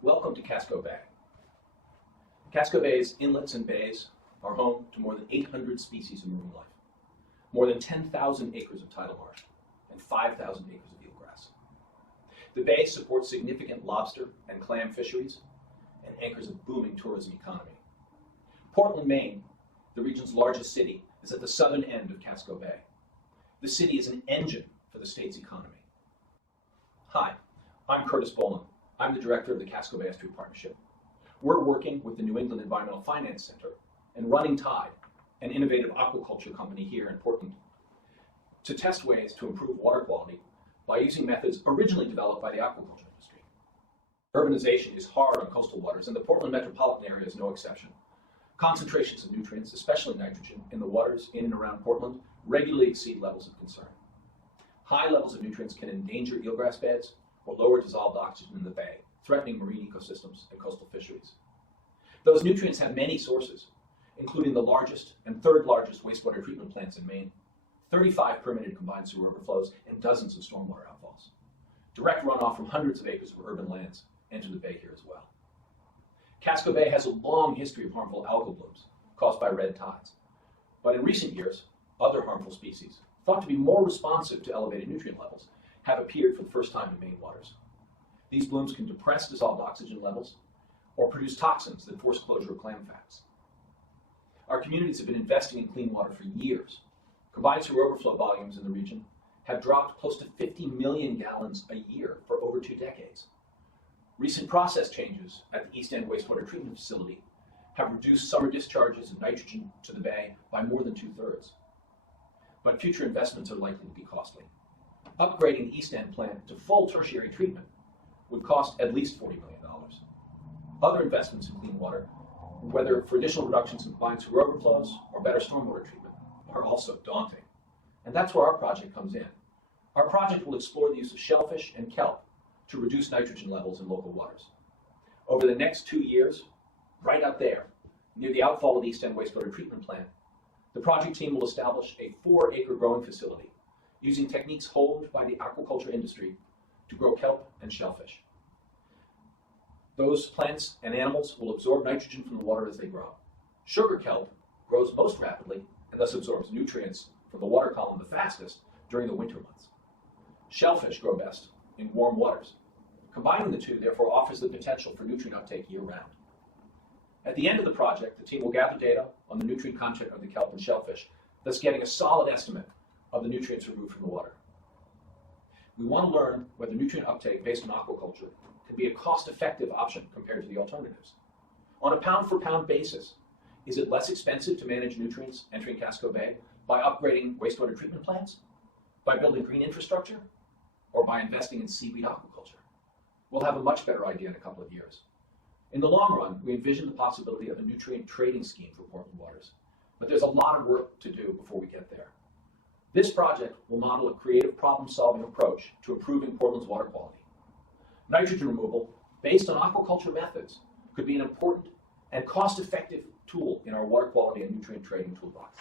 Welcome to Casco Bay. Casco Bay's inlets and bays are home to more than 800 species of marine life, more than 10,000 acres of tidal marsh, and 5,000 acres of eelgrass. The bay supports significant lobster and clam fisheries and anchors a booming tourism economy. Portland, Maine, the region's largest city, is at the southern end of Casco Bay. The city is an engine for the state's economy. Hi, I'm Curtis Boland. I'm the director of the Casco Bay Estuary Partnership. We're working with the New England Environmental Finance Center and Running Tide, an innovative aquaculture company here in Portland, to test ways to improve water quality by using methods originally developed by the aquaculture industry. Urbanization is hard on coastal waters, and the Portland metropolitan area is no exception. Concentrations of nutrients, especially nitrogen, in the waters in and around Portland regularly exceed levels of concern. High levels of nutrients can endanger eelgrass beds or lower dissolved oxygen in the bay, threatening marine ecosystems and coastal fisheries. Those nutrients have many sources, including the largest and third largest wastewater treatment plants in Maine, 35 permitted combined sewer overflows, and dozens of stormwater outfalls. Direct runoff from hundreds of acres of urban lands enter the bay here as well. Casco Bay has a long history of harmful algal blooms caused by red tides. But in recent years, other harmful species, thought to be more responsive to elevated nutrient levels, have appeared for the first time in Maine waters. These blooms can depress dissolved oxygen levels or produce toxins that force closure of clam fats. Our communities have been investing in clean water for years. Combined sewer overflow volumes in the region have dropped close to 50 million gallons a year for over 2 decades. Recent process changes at the East End wastewater treatment facility have reduced summer discharges of nitrogen to the bay by more than 2/3. But future investments are likely to be costly. Upgrading the East End plant to full tertiary treatment would cost at least $40 million. Other investments in clean water, whether for additional reductions in combined sewer overflows or better stormwater treatment, are also daunting. And that's where our project comes in. Our project will explore the use of shellfish and kelp to reduce nitrogen levels in local waters. Over the next 2 years, right out there, near the outfall of the East End wastewater treatment plant, the project team will establish a 4-acre growing facility using techniques honed by the aquaculture industry to grow kelp and shellfish. Those plants and animals will absorb nitrogen from the water as they grow. Sugar kelp grows most rapidly and thus absorbs nutrients from the water column the fastest during the winter months. Shellfish grow best in warm waters. Combining the two, therefore, offers the potential for nutrient uptake year-round. At the end of the project, the team will gather data on the nutrient content of the kelp and shellfish, thus getting a solid estimate of the nutrients removed from the water. We want to learn whether nutrient uptake based on aquaculture can be a cost-effective option compared to the alternatives. On a pound-for-pound basis, is it less expensive to manage nutrients entering Casco Bay by upgrading wastewater treatment plants, by building green infrastructure, or by investing in seaweed aquaculture? We'll have a much better idea in a couple of years. In the long run, we envision the possibility of a nutrient trading scheme for Portland waters, but there's a lot of work to do before we get there. This project will model a creative problem-solving approach to improving Portland's water quality. Nitrogen removal based on aquaculture methods could be an important and cost-effective tool in our water quality and nutrient trading toolbox.